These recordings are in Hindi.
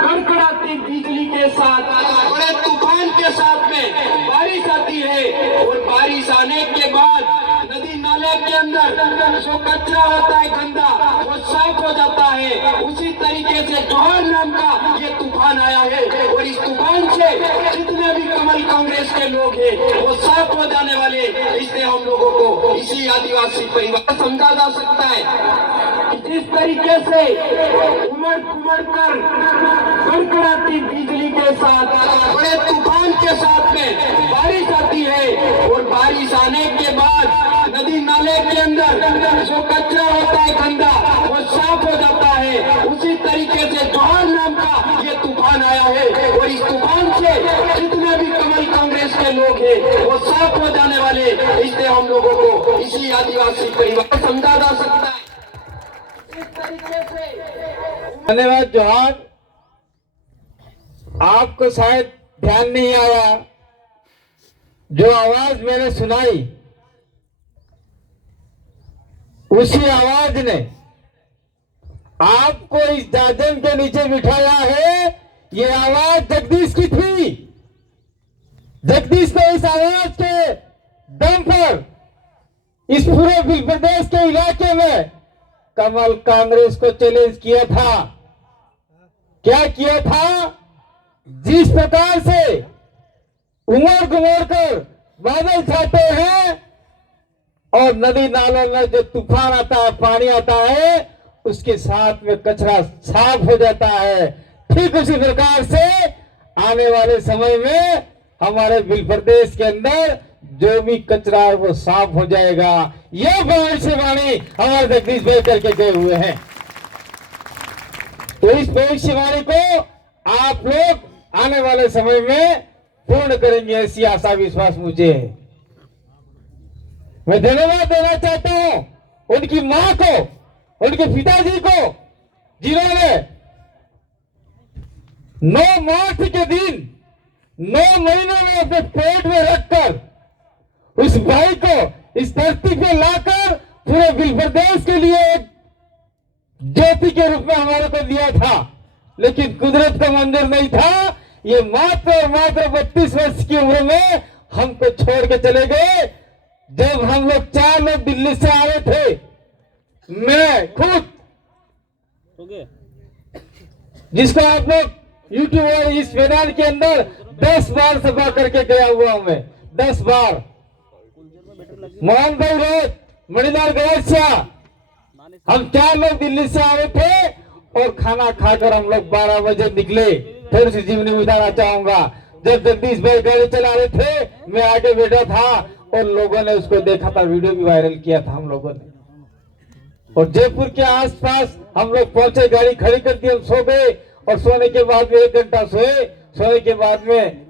कड़कड़ाती बिजली के साथ, बड़े तूफान के साथ में बारिश आती है और बारिश आने के बाद नदी नाले के अंदर जो कचरा होता है गंदा, वो साफ हो जाता है। उसी तरीके से जोहर नाम का ये तूफान आया है और इस तूफान से जितने भी कमल कांग्रेस के लोग हैं वो साफ हो जाने वाले। इसलिए हम लोगों को इसी आदिवासी परिवार समझा जा सकता है। जिस तरीके से उमड़ कर कड़कड़ाती बिजली के साथ, बड़े तूफान के साथ में बारिश आती है और बारिश आने के बाद नदी नाले के अंदर जो कचरा होता है गंदा, वो साफ हो जाता है। उसी तरीके से जोहर नाम का ये तूफान आया है और इस तूफान से जितने भी कमल कांग्रेस के लोग हैं वो साफ हो जाने वाले। इसलिए हम लोगों को इसी आदिवासी परिवार समझा जा सकता है। इस तरीके से धन्यवाद जोहार। आपको शायद ध्यान नहीं आया, जो आवाज मैंने सुनाई उसी आवाज ने आपको इस दादन के नीचे बिठाया है। ये आवाज जगदीश की थी। जगदीश ने इस आवाज के दम पर इस पूरे बिल प्रदेश के इलाके में कमल कांग्रेस को चैलेंज किया था। क्या किया था? जिस प्रकार से उमड़ घुमड़ कर बादल छाते हैं और नदी नालों में जो तूफान आता है, पानी आता है, उसके साथ में कचरा साफ हो जाता है। ठीक उसी प्रकार से आने वाले समय में हमारे बिल प्रदेश के अंदर जो भी कचरा है वो साफ हो जाएगा। यह भविष्यवाणी हमारे जगदीश भाई करके गए हुए हैं। तो इस भविष्यवाणी को आप लोग आने वाले समय में पूर्ण करेंगे, ऐसी आशा विश्वास मुझे है। मैं धन्यवाद देना चाहता हूं उनकी मां को, उनके पिताजी को, जिन्होंने 9 मार्च के दिन 9 महीनों में अपने पेट में रखकर उस भाई को इस धरती पे लाकर पूरे बिल प्रदेश के लिए एक ज्योति के रूप में हमारे को दिया था। लेकिन कुदरत का मंजूर नहीं था। ये मात्र 32 वर्ष की उम्र में हमको छोड़ के चले गए। जब हम लोग 4 लोग दिल्ली से आ रहे थे, मैं खुद, जिसको आप लोग यूट्यूब और इस मैदान के अंदर 10 बार सभा करके गया हुआ हूं मैं, 10 बार। मोहन भाई रोज, मणिलाल गौरसिया, हम 4 लोग दिल्ली से आ रहे थे और खाना खाकर हम लोग 12 बजे निकले। थोड़ी सी जीवनी उतारना चाहूंगा। जब जगदीश भाई गाड़ी चला रहे थे, मैं आगे बैठा था और लोगों ने उसको देखा था, वीडियो भी वायरल किया था हम लोगों ने। और जयपुर के आसपास हम लोग पहुंचे, गाड़ी खड़ी कर दी, हम सो गए और सोने के बाद में 1 घंटा सोए। सोने के बाद में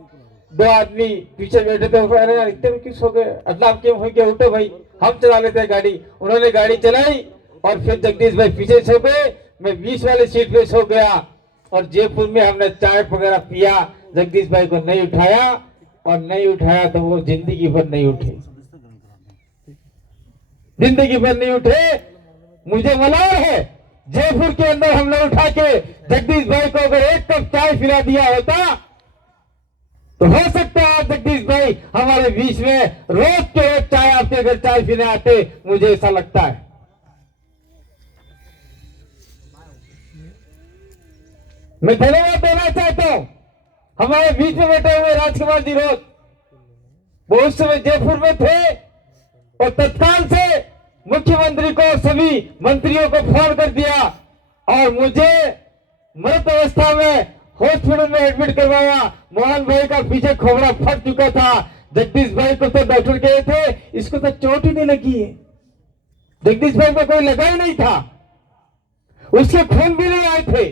2 आदमी पीछे बैठे थे, इतने में क्यों सो गए, अल्लाह क्यों हो गया, उठो भाई, हम चला लेते गाड़ी। उन्होंने गाड़ी चलाई और फिर जगदीश भाई पीछे सो गए, मैं 20 वाली सीट पे सो गया। और जयपुर में हमने चाय वगैरह पिया, जगदीश भाई को नहीं उठाया और नहीं उठाया तो वो जिंदगी भर नहीं उठे, जिंदगी भर नहीं उठे। मुझे मलाल है, जयपुर के अंदर हमने उठा के जगदीश भाई को अगर 1 कप चाय पिला दिया होता तो हो सकता है जगदीश भाई हमारे बीच में रोज के रोज चाय आपके अगर चाय पीने आते, मुझे ऐसा लगता है। मैं धन्यवाद देना चाहता हूं हमारे बीच में बैठे हुए राजकुमार जी रोज, वो उस समय जयपुर में थे और तत्काल से मुख्यमंत्री को, सभी मंत्रियों को फोन कर दिया और मुझे मृत अवस्था में हॉस्पिटल में एडमिट करवाया। मोहन भाई का पीछे खोपड़ा फट चुका था। जगदीश भाई को तो डॉक्टर कहे थे इसको तो चोट ही नहीं लगी है, जगदीश भाई को कोई लगा ही नहीं था, उसके खून भी नहीं आए थे,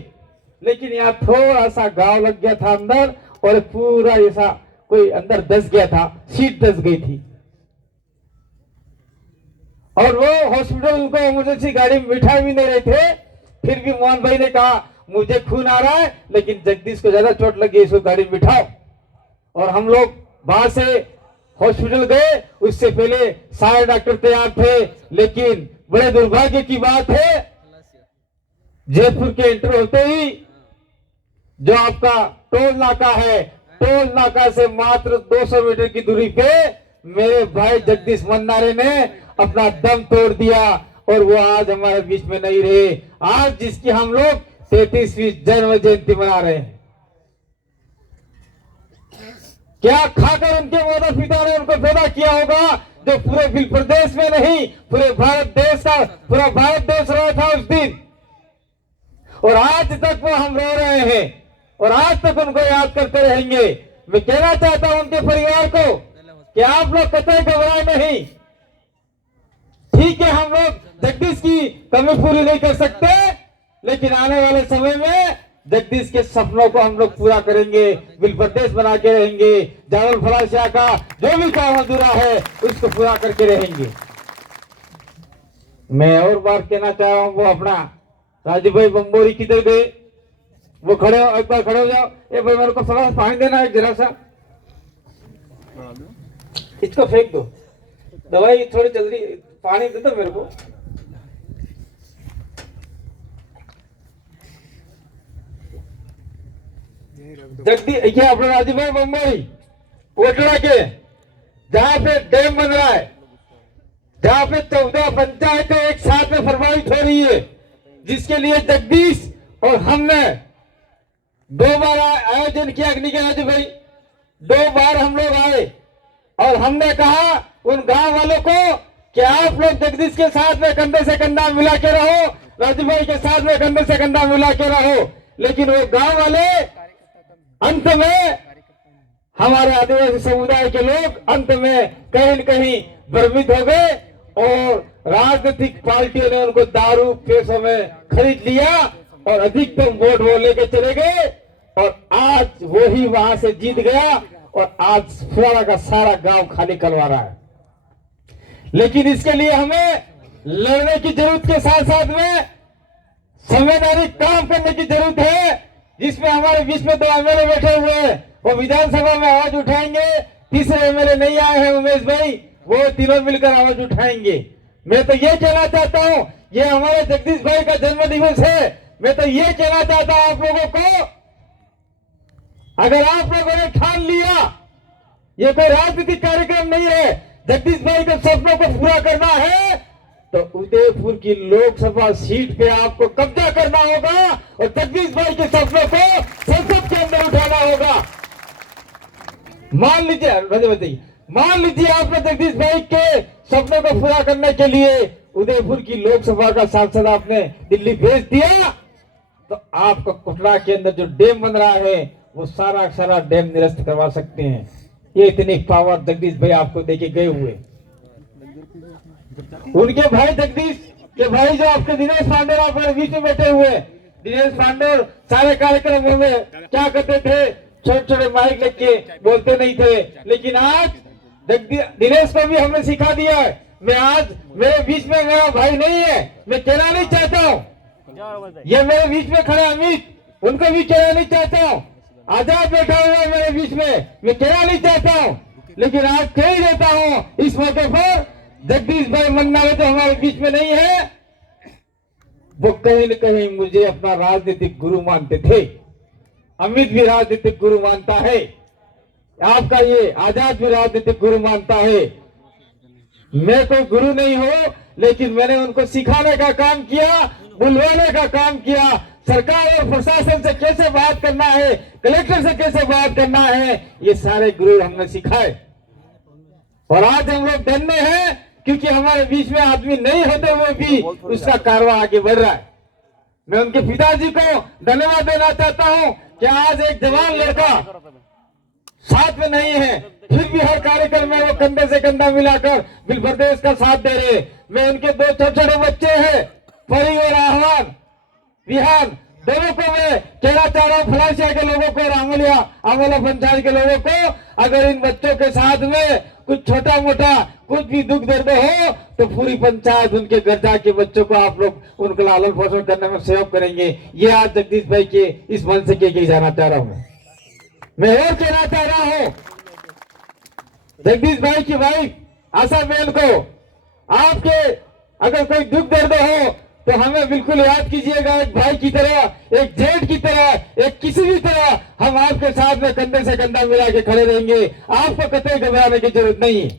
लेकिन यहाँ थोड़ा सा घाव लग गया था अंदर और पूरा ऐसा कोई अंदर दस गया था, सीट दस गई थी। और वो हॉस्पिटल को इमरजेंसी गाड़ी में बिठा भी नहीं रहे थे। फिर भी मोहन भाई ने कहा मुझे खून आ रहा है लेकिन जगदीश को ज्यादा चोट लगी, इसको गाड़ी में बिठाओ। और हम लोग वहां से हॉस्पिटल गए। उससे पहले सारे डॉक्टर तैयार थे, लेकिन बड़े दुर्भाग्य की बात है जयपुर के एंटर होते ही जो आपका टोल नाका है, टोल नाका से मात्र 200 मीटर की दूरी पे मेरे भाई जगदीश मंडारे ने अपना दम तोड़ दिया और वो आज हमारे बीच में नहीं रहे। आज जिसकी हम लोग 33वीं जन्म जयंती मना रहे हैं। क्या खाकर उनके माता पिता ने उनको पैदा किया होगा, जो पूरे बिल प्रदेश में नहीं पूरे भारत देश का पूरा भारत देश रहा था उस दिन। और आज तक वो हम रो रहे हैं और आज तक उनको याद करते रहेंगे। मैं कहना चाहता हूं उनके परिवार को कि आप लोग कतई घबराए नहीं। ठीक है, हम लोग जगदीश की कमी पूरी नहीं कर सकते, लेकिन आने वाले समय में जगदीश के सपनों को हम लोग पूरा करेंगे, बिल प्रदेश बना के रहेंगे। जावल फलाशिया का जो भी काम अधूरा है उसको पूरा करके रहेंगे। मैं और बात कहना चाह रहा हूं, वो अपना राजू भाई बम्बोरी किधर गए? वो खड़े हो, एक बार खड़े हो जाओ। ए भाई मेरे को थोड़ा पानी देना है जरा सा, इसको फेंक दो। दवाई थोड़ी जल्दी पानी दे दो मेरे को। जगदीश ये अपना राजू भाई बम्बोरी कोटड़ा के जहां पे डैम बन रहा है, जहां पे 14 पंचायतें एक साथ में प्रभावित हो रही है, जिसके लिए जगदीश और हमने 2 बार आयोजन किया। राजू भाई 2 बार हम लोग आए और हमने कहा उन गांव वालों को कि आप लोग जगदीश के साथ में कंधे से कंधा मिला के रहो, राजू भाई के साथ में कंधे से कंधा मिला के रहो। लेकिन वो गांव वाले अंत में, हमारे आदिवासी समुदाय के लोग अंत में कहीं न कहीं भ्रमित हो गए और राजनीतिक पार्टियों ने उनको दारू पैसों में खरीद लिया और अधिकतम वोट वो लेके चले गए और आज वो ही वहां से जीत गया और आज सारा का सारा गांव खाली करवा रहा है। लेकिन इसके लिए हमें लड़ने की जरूरत के साथ साथ में संवैधानिक काम करने की जरूरत है, जिसमें हमारे बीच में 2 एमएलए बैठे हुए हैं, वो विधानसभा में आवाज उठाएंगे। तीसरे एमएलए नहीं आए हैं उमेश भाई, वो तीनों मिलकर आवाज उठाएंगे। मैं तो ये कहना चाहता हूं, ये हमारे जगदीश भाई का जन्म दिवस है। मैं तो ये कहना चाहता हूं आप लोगों को, अगर आप लोगों ने ठान लिया, ये कोई राजनीतिक कार्यक्रम नहीं है, जगदीश भाई के सपनों को पूरा करना है, तो उदयपुर की लोकसभा सीट पे आपको कब्जा करना होगा और जगदीश भाई के सपनों को संसद के अंदर उठाना होगा। मान लीजिए रजवती, मान लीजिए आपने जगदीश भाई के सपनों को पूरा करने के लिए उदयपुर की लोकसभा का सांसद आपने दिल्ली भेज दिया, तो आपका कोटड़ा के अंदर जो डैम बन रहा है वो सारा डैम निरस्त करवा सकते हैं। ये इतनी पावर जगदीश भाई आपको देके गए हुए। उनके भाई जगदीश के भाई जो आपके दिनेश पांडे आपके बीच में बैठे हुए, दिनेश पांडे सारे कार्यक्रमों में क्या करते थे, छोटे छोटे माइक लेके बोलते नहीं थे। लेकिन आज दिनेश को भी हमने सिखा दिया है। मैं आज मेरे बीच में मेरा भाई नहीं है, मैं कहना नहीं चाहता हूँ, ये मेरे बीच में खड़े अमित, उनको भी कहना नहीं चाहता हूँ। आजाद बैठा हुआ है मेरे बीच में, मैं कहना नहीं चाहता हूँ, लेकिन आज कह ही देता हूँ इस मौके पर, जगदीश भाई मंडारे जो हमारे बीच में नहीं है, वो कहीं न कहीं मुझे अपना राजनीतिक गुरु मानते थे। अमित भी राजनीतिक गुरु मानता है, आपका ये आजाद भी राजनीतिक गुरु मानता है। मैं कोई गुरु नहीं हूं, लेकिन मैंने उनको सिखाने का काम किया, बुलवाने का काम किया। सरकार और प्रशासन से कैसे बात करना है, कलेक्टर से कैसे बात करना है, ये सारे गुरु हमने सिखाए। और आज हम लोग धन्य हैं क्योंकि हमारे बीच में आदमी नहीं होते हुए भी उसका कारवा आगे बढ़ रहा है। मैं उनके पिताजी को धन्यवाद देना चाहता हूं कि आज एक जवान लड़का साथ में नहीं है, फिर भी हर कार्यक्रम में वो कंधे से कंधा मिलाकर बिल प्रदेश का साथ दे रहे। मैं उनके 2 छोटे छोटे बच्चे हैं, परी और आह्वान बिहार, दोनों को मैं कहना चाह रहा हूँ, फलाशिया के लोगों को और आमला पंचायत के लोगों को, अगर इन बच्चों के साथ में कुछ छोटा मोटा कुछ भी दुख दर्द हो तो पूरी पंचायत उनके घर जाके बच्चों को आप लोग उनका लालन पोषण करने में सहयोग करेंगे। ये आज जगदीश भाई के इस मन से के जाना चाह रहा हूँ। मैं और कहना चाह रहा हूँ जगदीश भाई की वाइफ आशा बहन को, आपके अगर कोई दुख दर्द हो तो हमें बिल्कुल याद कीजिएगा, एक भाई की तरह, एक जेठ की तरह, एक किसी भी तरह हम आपके साथ में कंधे से कंधा मिला के खड़े रहेंगे। आपको कतई घबराने की जरूरत नहीं।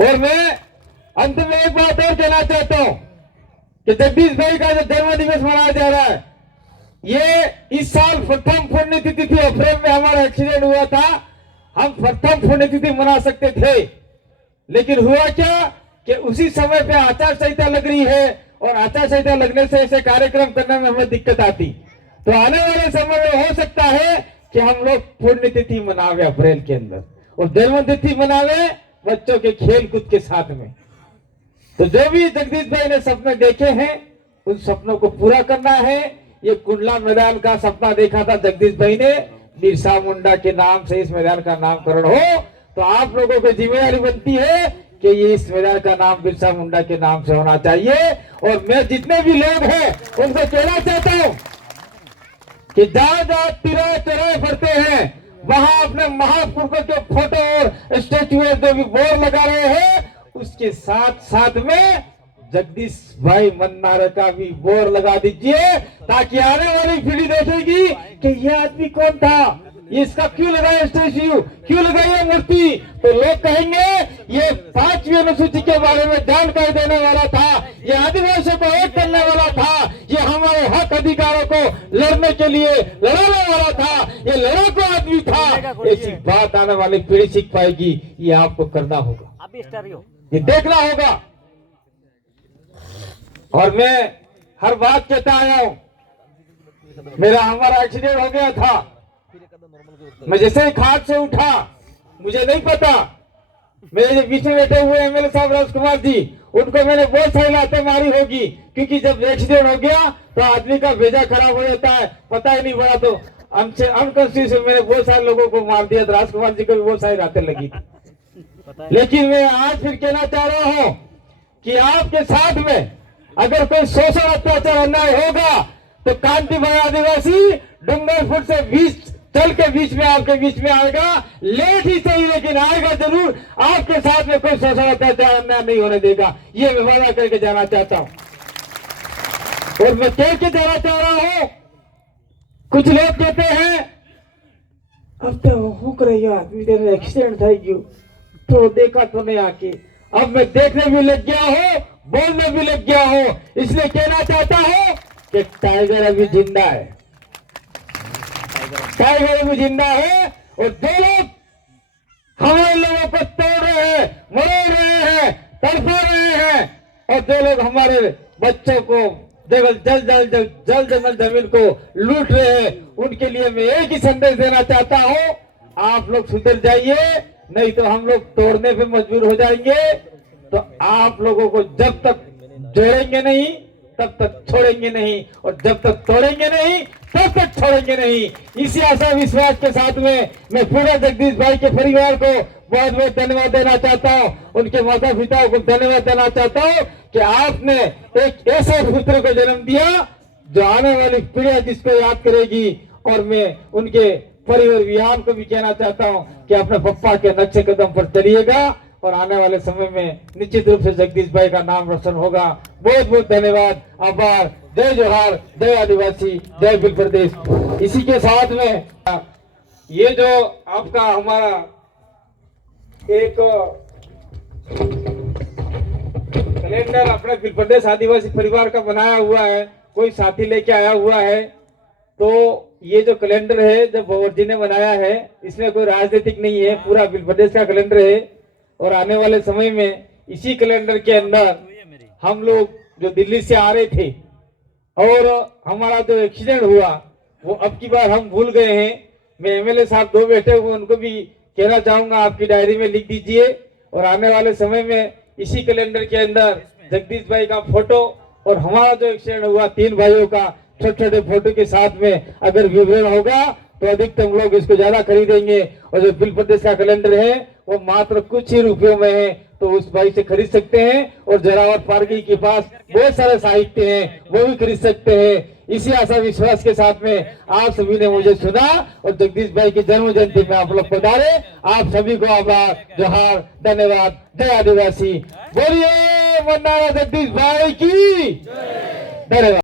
और मैं अंत में एक बात और कहना चाहता हूं कि जगदीश भाई का जो जन्म दिवस मनाया जा रहा है, ये इस साल प्रथम पुण्यतिथि थी। अप्रैल में हमारा एक्सीडेंट हुआ था, हम प्रथम पुण्यतिथि मना सकते थे, लेकिन हुआ क्या कि उसी समय पे आचार संहिता लग रही है, और आचार संहिता लगने से ऐसे कार्यक्रम करने में हमें दिक्कत आती। तो आने वाले समय में हो सकता है कि हम लोग पुण्यतिथि मनावे अप्रैल के अंदर, और जन्म तिथि मनावे बच्चों के खेल कूद के साथ में। तो जो भी जगदीश भाई ने सपने देखे हैं, उन सपनों को पूरा करना है। ये कुंडला मैदान का सपना देखा था जगदीश भाई ने, बिरसा मुंडा के नाम से इस मैदान का नामकरण हो, तो आप लोगों की जिम्मेदारी बनती है कि ये इस मैदान का नाम बिरसा मुंडा के नाम से होना चाहिए। और मैं जितने भी लोग हैं उनको कहना चाहता हूं कि जहां जहां तिराहे चौराहे पड़ते हैं, वहां अपने महापुरुषों के फोटो और स्टेचू जो भी बोर्ड लगा रहे हैं, उसके साथ साथ में जगदीश भाई मन्नारे का भी बोर्ड लगा दीजिए, ताकि आने वाली पीढ़ी देखेगी कि ये आदमी कौन था, इसका क्यों लगाया स्टेच्यू, क्यों लगाई मूर्ति। तो लोग कहेंगे ये 5वीं अनुसूची के बारे में जानकारी देने वाला था, ये आदिवासियों को एक करने वाला था, ये हमारे हक अधिकारों को लड़ने के लिए लड़ाने वाला था, ये लड़ाकू आदमी था। ऐसी बात आने वाली पीढ़ी सीख पाएगी। ये आपको करना होगा, ये देखना होगा। और मैं हर बात कहता आया हूं, हमारा एक्सीडेंट हो गया था, मैं जैसे ही खाट से उठा, मुझे नहीं पता, मेरे जो बीच में बैठे हुए एमएलए साहब राजकुमार जी, उनको मैंने बहुत सारी लातें मारी होगी, क्योंकि जब एक्सीडेंट हो गया तो आदमी का भेजा खराब हो जाता है, पता ही नहीं पड़ा, तो हमसे अनकॉन्शियस मैंने बहुत सारे लोगों को मार दिया। तो राजकुमार जी को भी बहुत सारी लातें लगी थी। लेकिन मैं आज फिर कहना चाह रहा हूं कि आपके साथ में अगर कोई शोषण अत्याचार अन्याय होगा, तो कांति भाई आदिवासी डूंगरपुर से 20 चल के बीच में आपके बीच में आएगा, लेट ही सही लेकिन आएगा जरूर। आपके साथ में कोई शोषण अत्याचार अन्याय नहीं होने देगा, ये मैं वादा करके जाना चाहता हूं। और मैं कह के जाना चाह रहा हूं, कुछ लोग कहते हैं अब तो हुक रही आदमी, तेरा एक्सीडेंट था क्यों, तो देखा तो नहीं आके। अब मैं देखने भी लग गया हूं, बोलने भी लग गया हूं, इसलिए कहना चाहता हूं कि टाइगर अभी जिंदा है, टाइगर अभी जिंदा है। और जो लोग हमारे लोगों को तोड़ रहे हैं, मरोड़ रहे हैं, तड़पा रहे हैं, और जो लोग हमारे बच्चों को जल जमीन को लूट रहे हैं, उनके लिए मैं एक ही संदेश देना चाहता हूं, आप लोग सुधर जाइए, नहीं तो हम लोग तोड़ने पे मजबूर हो जाएंगे। तो आप लोगों को जब तक जोड़ेंगे नहीं तब तक छोड़ेंगे नहीं, और जब तक तोड़ेंगे नहीं तब तक छोड़ेंगे नहीं। इसी आशा विश्वास के साथ में मैं पूरे जगदीश भाई के परिवार को बहुत बहुत धन्यवाद देना चाहता हूं, उनके माता पिता को धन्यवाद देना चाहता हूं कि आपने एक ऐसे पुत्र को जन्म दिया जो आने वाली पीढ़ी जिसको याद करेगी। और मैं उनके परिवार विहार को भी कहना चाहता हूं कि अपने पप्पा के नक्शे कदम पर चलिएगा, और आने वाले समय में निश्चित रूप से जगदीश भाई का नाम रोशन होगा। बहुत बहुत धन्यवाद, आभार, जय जोहार, जय आदिवासी, जय बिल प्रदेश। इसी के साथ में ये जो आपका हमारा एक कैलेंडर अपने बिल प्रदेश आदिवासी परिवार का बनाया हुआ है, कोई साथी लेके आया हुआ है, तो ये जो कैलेंडर है जो भंवर जी ने बनाया है, इसमें कोई राजनीतिक नहीं है, पूरा बिल प्रदेश का कैलेंडर है। और आने वाले समय में इसी कैलेंडर के अंदर हम लोग जो दिल्ली से आ रहे थे और हमारा जो एक्सीडेंट हुआ वो अब की बार हम भूल गए हैं। मैं एमएलए साहब 2 बैठे हुए, उनको भी कहना चाहूंगा आपकी डायरी में लिख दीजिए, और आने वाले समय में इसी कैलेंडर के अंदर जगदीश भाई का फोटो और हमारा जो एक्सीडेंट हुआ 3 भाइयों का छोटे छोटे फोटो के साथ में अगर विवरण होगा तो अधिकतम लोग इसको ज्यादा खरीदेंगे। और जो बिल प्रदेश का कैलेंडर है वो मात्र कुछ ही रुपयों में है, तो उस भाई से खरीद सकते हैं। और जरावर पार्की के पास बहुत सारे साहित्य हैं, वो भी खरीद सकते हैं। इसी आशा विश्वास के साथ में आप सभी ने मुझे सुना, और जगदीश भाई की जन्म जयंती में आप लोग पधारे। आप सभी को आभार, जोहार, धन्यवाद, जय आदिवासी, बोलिए मन्नारा जगदीश भाई की धन्यवाद।